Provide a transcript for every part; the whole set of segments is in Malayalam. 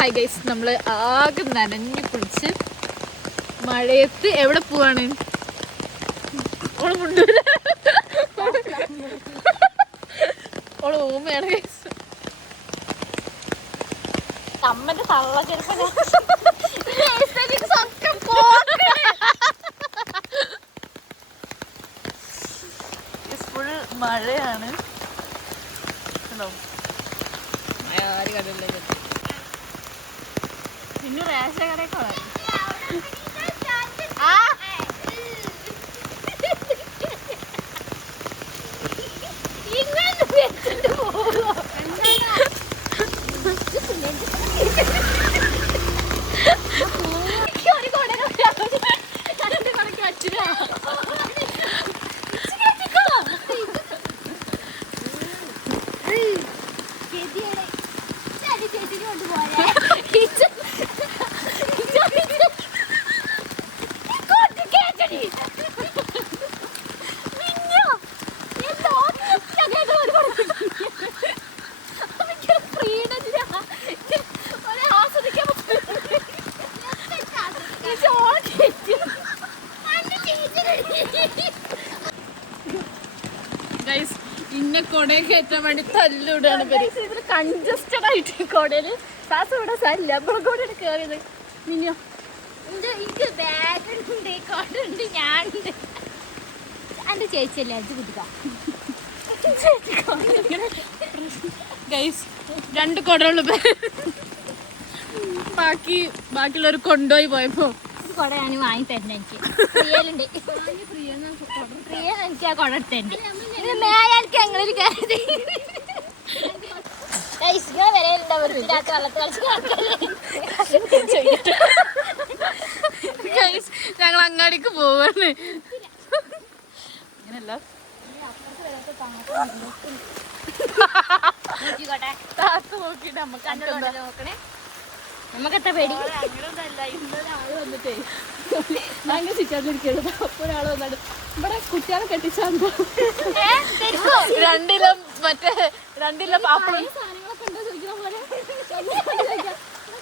ഹായ് ഗൈസ്, നമ്മള് ആകെ നനഞ്ഞു കുളിച്ച് മഴയത്ത് എവിടെ പോവാണ്? ഓള് മുണ്ടൂല, ഓള് ഓമയാണ് ഗൈസ്. അമ്മന്റെ തള്ള ചെറുപ്പം ഫുൾ മഴയാണ്. ആര് കടലിലേക്ക് പിന്നെ റേഷൻ കടയൊക്കെ ഇന്നെ കൊടയെ കയറ്റാൻ വേണ്ടി തല്ലിവിടാണ്. കൺജസ്റ്റഡ് ആയിട്ട് കൊടയില് ശ്വാസം ഇവിടെ സ്ഥലമില്ല. അപ്പോൾ കൂടെയാണ് കയറിയത്. മിനിയോ എനിക്ക് ബാഗ് ഉണ്ട്, കൊണ്ടുണ്ട്, ഞാനുണ്ട്. എൻ്റെ ചേച്ചിയല്ലേ അത് കുട്ടിക്കാം. ഗൈസ് 2 കൊടയുള്ള ബാക്കിയുള്ളവർ കൊണ്ടുപോയി പോയപ്പോ കൊട ഞാൻ വാങ്ങി തരുന്ന. എനിക്ക് പ്രിയലുണ്ട്, പ്രിയ എനിക്ക് ആ കൊട എടുത്തണ്ട്. ഇത് മേയാൾക്ക് ഞങ്ങളൊരു കാര്യം ഞങ്ങൾ അങ്ങാടിക്ക് പോവാണ്. അങ്ങനല്ല, നോക്കിട്ട് നോക്കണേ. നമുക്കെത്ര പേടി? ഇന്നൊരാള് വന്നിട്ടേ അങ്ങനെ ചിറ്റാതിരിക്കരുത്. അപ്പൊ ഒരാള് വന്നിട്ട് ഇവിടെ കുട്ടികളെ കെട്ടിച്ചാന്തോ 2 കിലോ മറ്റേ 2 കിലോ പാപ്പളും സാധനങ്ങളൊക്കെ ഉണ്ടോ ചോദിക്കുന്ന പോലെ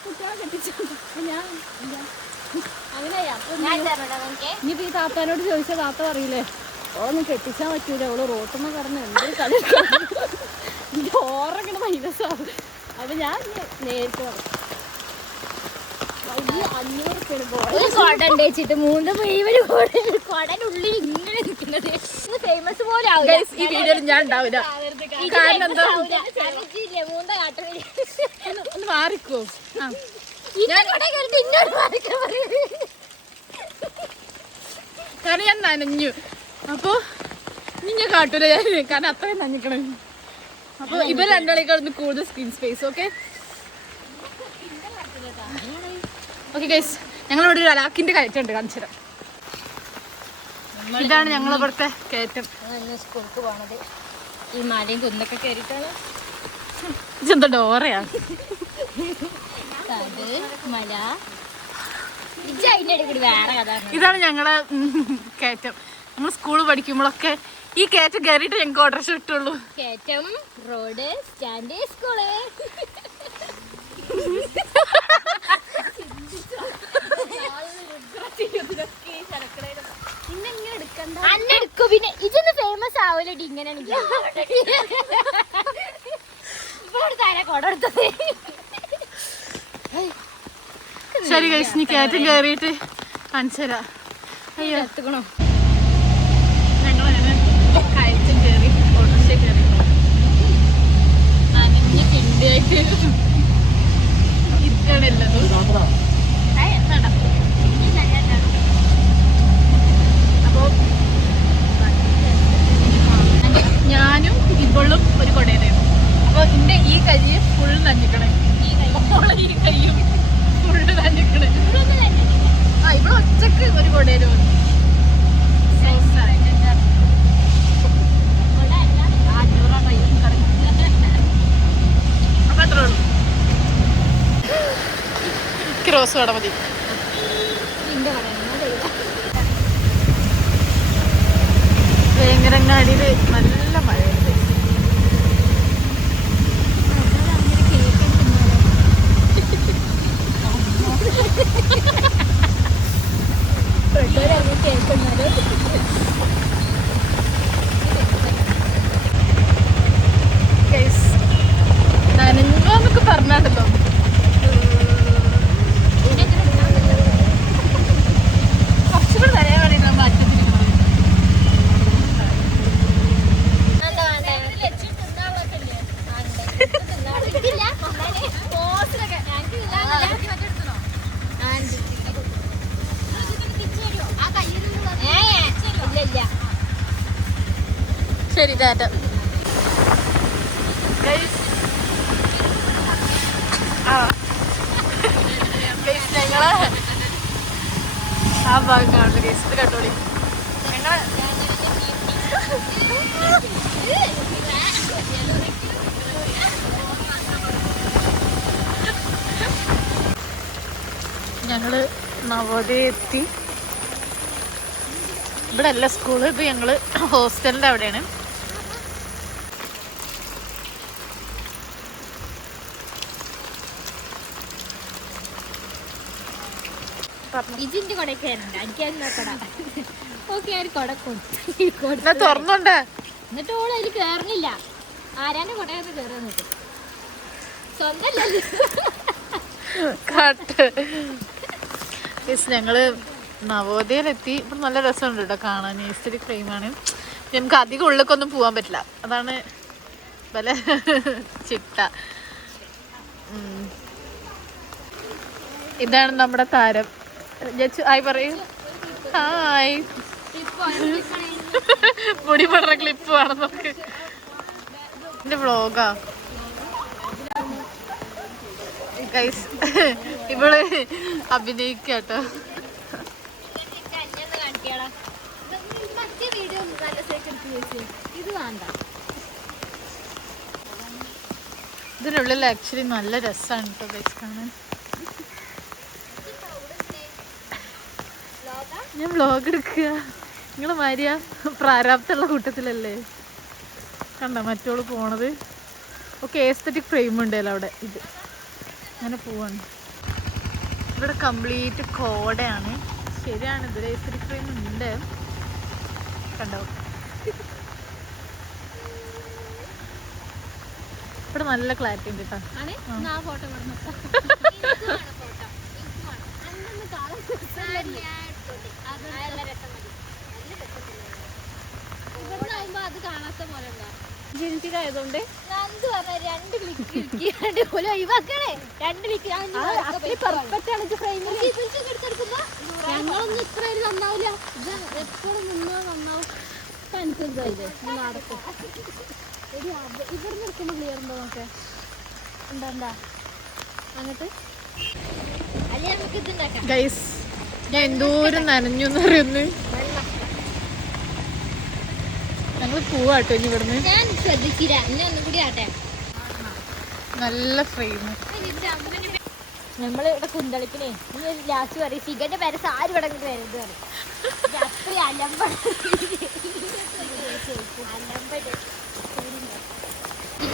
കുട്ടികളെ കെട്ടിച്ചാന്തോ. ഞാൻ അങ്ങനെയാ. ഇനിയിപ്പോ ഈ താത്താനോട് ചോദിച്ചാൽ താത്ത പറയില്ലേ, ഓളൊന്നും കെട്ടിച്ചാൻ പറ്റൂല, ഓള് റോട്ടൊന്നും കടന്ന് എന്തൊരു കളി ഓറങ്ങനെ മൈനസാവും. അപ്പൊ ഞാൻ നേരിട്ട് പറഞ്ഞു 500 വെച്ചിട്ട് 3 മുഴുവൻ കൊടനുള്ളിൽ ഇങ്ങനെ നിൽക്കുന്നത് ഫേമസ് പോലെ ആവും. ഈ വീഡിയോയിൽ ഞാൻ ഉണ്ടാവില്ല. കാരണം എന്താ, ഒന്ന് മാറിക്കോ. കാരണം ഞാൻ നനഞ്ഞു. അപ്പൊ നിന്നെ കാട്ടൂല ഞാൻ, കാരണം അത്രയും നനഞ്ഞിക്കണം. അപ്പൊ ഇവർ 2 കളിക്കാണ് കൂടുതൽ screen space. Okay okay guys, ഞങ്ങളിവിടെ ഒരു അലാക്കിന്റെ കയറ്റം ഉണ്ട്, കാണിച്ചു തരാം. ഇതാണ് ഞങ്ങൾ ഇവിടുത്തെ കയറ്റം. സ്കൂൾക്ക് പോണത് ഈ മലയും കുന്നൊക്കെ കയറിയിട്ടാണ്. ഇതെന്താ ഡോറയാ? മല വേറെ കഥ. ഇതാണ് ഞങ്ങളെ കയറ്റം. ഞങ്ങൾ സ്കൂള് പഠിക്കുമ്പോഴൊക്കെ ഈ കയറ്റം കയറിയിട്ട് ഞങ്ങൾക്ക് ഓട്ടോറിക്ഷ കിട്ടുള്ളൂ. കയറ്റം, റോഡ്, സ്റ്റാൻഡ്, സ്കൂള്. പിന്നെ ഇതൊന്ന് ഫേമസ് ആവൂലടി ഇങ്ങനെയാണെങ്കിൽ. ശരി ഗൈസ്, നീ കയറ്റം കയറിയിട്ട് കാണിച്ചു തരാം. അയ്യോ എത്തിക്കണോ? ഞങ്ങളങ്ങനെ കയറ്റം കയറി ഓട്ടോറിക്ഷ കയറി നനഞ്ഞ് കിണ്ടിയായിട്ട് ഇരിക്കണല്ലത്. അപ്പോ ഞാനും ഇവളും ഒരു കൊടയിലായിരുന്നു. അപ്പൊ എന്റെ ഈ കൈ ഫുൾ നനഞ്ഞിക്കണേ, ഈ കൈയും ഫുള്ള് നനഞ്ഞിക്കണേ. ആ ഇവിടെ ഒറ്റക്ക് ഒരു കൊടയില് വന്നു. അപ്പൊ അത്രേ ഉള്ളൂ. റോസ് കട മതി. വേങ്ങരങ്ങാടിയില് നല്ല മഴയുണ്ട്. ടാറ്റ. ഞങ്ങള് ആ ഭാഗം കാണുന്നു ഗൈസ്. ഇത് കണ്ടോളി. ഞങ്ങള് നവോദയ എത്തി. ഇവിടെ അല്ല സ്കൂള്, ഇത് ഞങ്ങള് ഹോസ്റ്റലിന്റെ അവിടെയാണ്. ഇതിന്റെ കൊടക്കാരുണ്ട് തുറന്നുണ്ട്. എന്നിട്ട് ഓള് അതിൽ കേറണില്ല. ആരാന്റെ കൊടയൊക്കെ കേറാൻ നോക്കും. സ്വന്തം ഞങ്ങള് നവോദയയിലെത്തി. ഇപ്പം നല്ല രസമുണ്ട് കേട്ടോ കാണാൻ. ഈസ്റ്ററി ഫ്രെയിമാണ്. നമുക്ക് അധികം ഉള്ളിലേക്കൊന്നും പോകാൻ പറ്റില്ല. അതാണ് പല ചിട്ട. ഇതാണ് നമ്മുടെ താരം. ഹായ് പറയൂ. ഹായ്. മുടി പടറ ക്ലിപ്പ് വേണം നമുക്ക്. എന്റെ വ്ളോഗാ ഗൈസ്. ഇവള് അഭിനയിക്കാട്ടോ. ഇതിനുള്ളിൽ ആക്ച്വലി നല്ല രസമാണ് കേട്ടോ ഗൈസ് കാണാൻ. ഞാൻ വ്ളോഗ് എടുക്കുക. നിങ്ങള് മാരിയ പ്രാരാബ്ദമുള്ള കൂട്ടത്തിലല്ലേ. കണ്ട മറ്റോള് പോണത്. ഓക്കെ, എസ്തറ്റിക് ഫ്രെയിം ഉണ്ടല്ലോ അവിടെ. ഇത് അങ്ങനെ പോവാണ്. ഇവിടെ കംപ്ലീറ്റ് കോടയാണ്. ശരിയാണ്, ഇതിൽ എസ്തറ്റിക് ഫ്രെയിം ഉണ്ട്. കണ്ടോ, ഇവിടെ നല്ല ക്ലാരിറ്റി ഉണ്ട് കേട്ടോ. അത് കാണാത്ത പോലെ ജനിച്ചതായതുകൊണ്ട് രണ്ട് ക്ലിക്ക് ഒഴിവാക്കണേ. രണ്ട് ക്ലിക്ക് ഞങ്ങളൊന്നും ഇത്ര നന്നാവില്ല. ഇത് എപ്പോഴും നിന്നോ നന്നാവും. അനുസരിച്ചായില്ലേ നടക്കും. ഇവിടെ നിൽക്കുമ്പോൾ ക്ലിയർ ഉണ്ടോ നോക്കെ. എന്താ അങ്ങോട്ട് അല്ലേ നമുക്ക് ഇതുണ്ടാക്കാം. ഗൈസ്, ഞാൻ എന്തോരം നനഞ്ഞു എന്ന് പറയുന്നു. ഞങ്ങൾ പോവാട്ടോ ഇനി ഇവിടുന്ന്. ഞാൻ ശ്രദ്ധിച്ചില്ല. ഇനി ഒന്നും കൂടി ആട്ടെ. നല്ല ഫ്രെയിം. നമ്മളിവിടെ കുന്തളിക്കണേ. ഇനി ലാസ്റ്റ് പറയും സിഗന്റെ പേര് സാരി ഇവിടെ വരുന്നത് പറയും. അത്ര അലമ്പ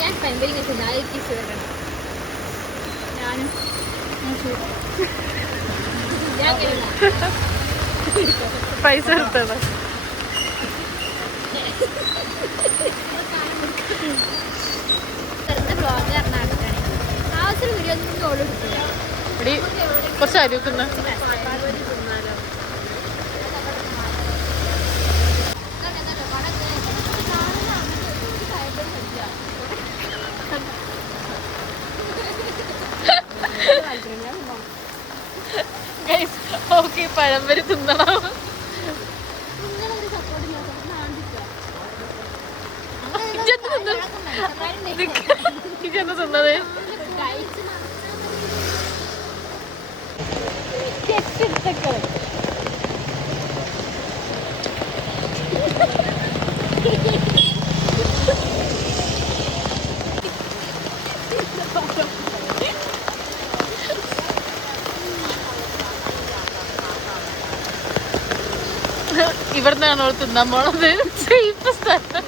ഞാൻ പെമ്പലിങ് ഞാനും പൈസ എടുത്തതാ. കുറച്ച് അരിവെക്കുന്ന ഓക്കെ. പഴംപരി തിന്നണം. ഇതെന്ന് തിന്നത് ഇവിടുന്നാണ് അവൾ തിന്നാൻ പോണത്. സേഫ് സ്ഥലം.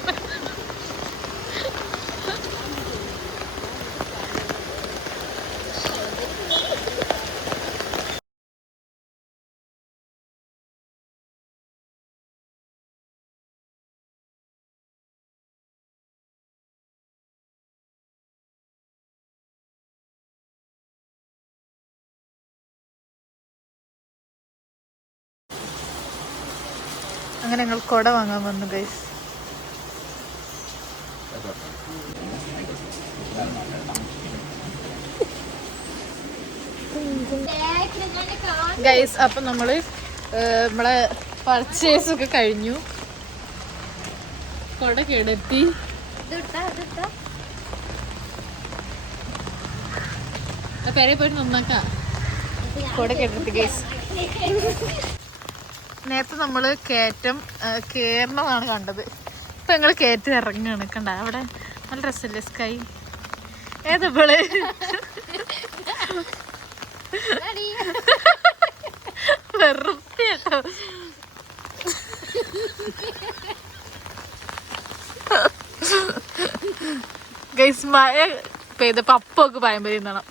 അങ്ങനെ ഞങ്ങൾ കുട വാങ്ങാൻ വന്നു ഗൈസ്. ഗൈസ് അപ്പം നമ്മള് നമ്മളെ പർച്ചേസ് ഒക്കെ കഴിഞ്ഞു. കൊട കേടെത്തി. പെരെ പോയിട്ട് നന്നാക്കാം. കൊട കേടെത്തി ഗൈസ്. നേരത്തെ നമ്മള് കയറ്റം കേറണതാണ് കണ്ടത്. ഇപ്പൊ ഞങ്ങള് കയറ്റം ഇറങ്ങാണ്. കണ്ട അവിടെ നല്ല രസല്ലേ സ്കൈ. ഏതപ്പോള് വെറുതെ കേട്ടോ. ഗൈസ് മഴ പെയ്തപ്പോ അപ്പൊക്കെ പായമ്പര്യം എന്നാണ്.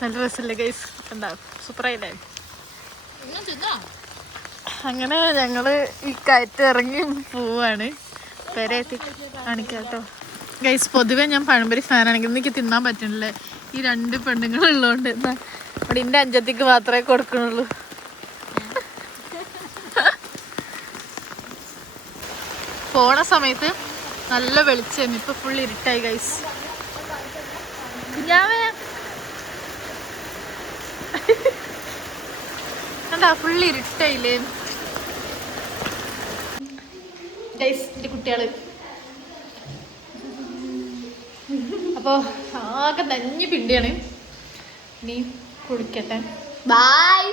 നല്ല രസല്ലേ ഗൈസ്. ഉണ്ടാവും സൂപ്പറായില്ലേ. അങ്ങനെ ഞങ്ങള് ഈ കയറ്റം ഇറങ്ങി പോവാണ്. പെരയെത്തി കാണിക്കാട്ടോ ഗൈസ്. പൊതുവെ ഞാൻ പഴംപൊരി ഫാനാണെങ്കിൽ എനിക്ക് തിന്നാൻ പറ്റണില്ല. ഈ 2 പെണ്ണുങ്ങളുള്ളതുകൊണ്ട് എന്നാ അവിടെ എൻ്റെ അഞ്ചത്തിക്ക് മാത്രമേ കൊടുക്കണുള്ളൂ. പോണ സമയത്ത് നല്ല വെളിച്ചം. ഇപ്പൊ ഫുൾ ഇരുട്ടായി ഗൈസ്. കണ്ടാ ഫുൾ ഇരുട്ടായില്ലേ ഗൈസ്. എൻ്റെ കുട്ടികള് അപ്പൊ ആകെ നഞ്ഞ് പിണ്ടിയാണ്. നീ കുടിക്കട്ടെ. ബൈ.